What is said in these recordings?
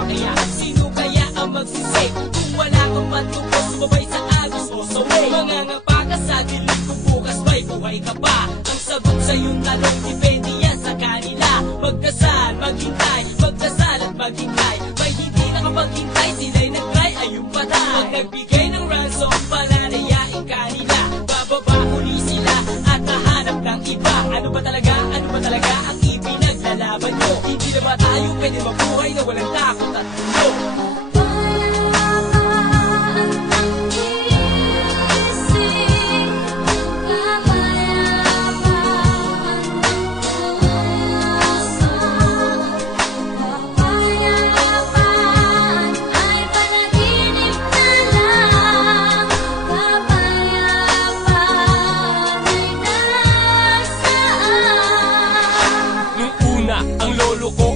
asawa kaya sino kaya ang magsisave? Kung wala kang matupos, sumabay sa agos o sa way. Mangangapa ka sa dilim kung bukas may buhay ka pa. Ang sagot sa iyong tanong, depende yan sa kanila. Magdasal, maghintay, magdasal at maghintay. May hindi nakapaghintay, sila'y nag-try, ayun pata. Pag nagbigay ng ransom, palalayain kanila. Bababa uli sila at hahanap ng iba. Ano ba talaga ang ipinaglalaban nyo? Hindi na ba tayo pwede mabuhay na walang takot at tulog?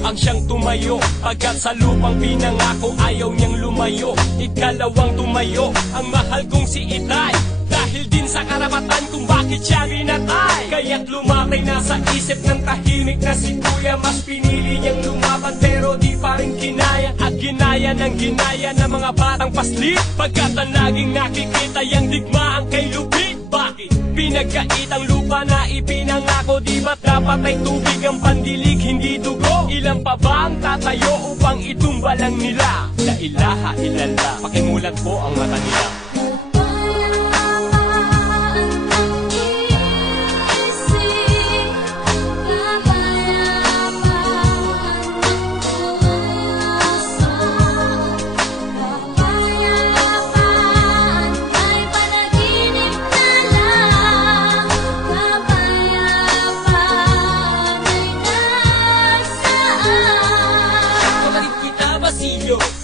Ang siyang tumayo, pagkat sa lupang pinangako ayaw niyang lumayo. Ikalawang tumayo, ang mahal kong si Itay, dahil din sa karapatan kung bakit siya rinatay. Kaya't lumatay na sa isip ng tahimik na si Kuya. Mas pinili niyang lumaban pero di pa rin kinaya. At ginaya ng mga batang paslit, pagkat ang laging nakikita yung digmaan kay lupit. Bakit? Pinagkait ang lupa na ipinangako. Di ba't dapat ay tubig ang pandilig, hindi dugo? Ilan pa ba ang tatayo upang itumba lang nila? La ilaha illallah, pakimulat po ang mata nila.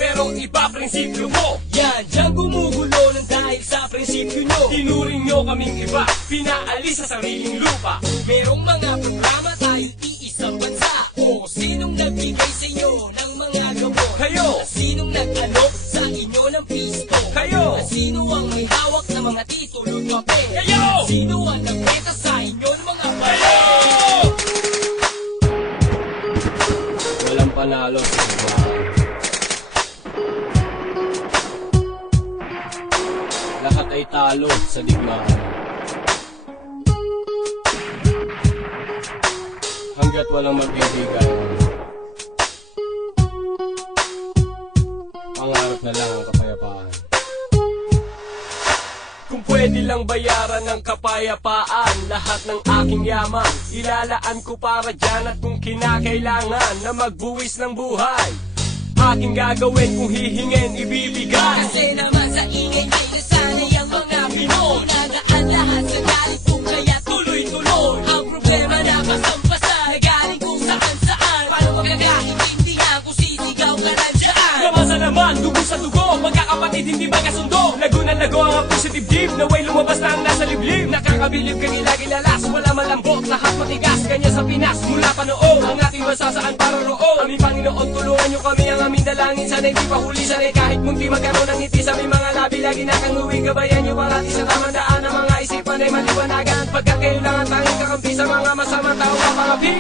Pero iba prinsipyo mo. Yan, dyan gumugulo ng dahil sa prinsipyo nyo. Tinuring nyo kaming iba, pinaalis sa sariling lupa. Merong mga programa tayo'y iisang bansa. O sinong nagbigay sa inyo ng mga gamot? Kayo! Sinong nag-alok sa inyo ng pisto? Kayo! Sino ang may hawak ng mga titulo at papel? Kayo! Sino ang nagbenta sa inyo ng mga papel? Kayo! Walang panalo sa iba. Lahat ay talo sa digmaan. Hanggat walang magbibigay, pangarap na lang ang kapayapaan. Kung pwede lang bayaran ng kapayapaan lahat ng aking yaman, ilalaan ko para dyan. At kung kinakailangan na magbuwis ng buhay, aking gagawin kung hihingin ibibigay. Kasi naman sa ingay ay nasanay ang mga Pinoy. Inagaan lahat sa galit kung kaya tuloy-tuloy. Ang problema na pasampasa na galing kung saan-saan. Paano magkakaintindihan kung sisigaw ka nandiyan? Namasa naman, dugo sa dugo, magkakapatid hindi magkasundo. Lago na lago ang positive deep, naway lumabas na ang nasa liblib. Nakakabilib kang ilagilalas, wala malambot, lahat matigas. Ganyan sa Pinas, mula pa noon ang ating bansa saan para roon. Aming Panginoon, tulungan nyo kami ang aming dalangin. Sana'y di pa huli, sana'y kahit munti magkaroon ng ngiti sa aming mga labi. Lagi na kang uwi, gabayan nyo parati sa tamang daan. Ang mga isipan ay maliwanagan, pagkat kayo lang ang tanging kakampi sa mga masamang tao kapangapi.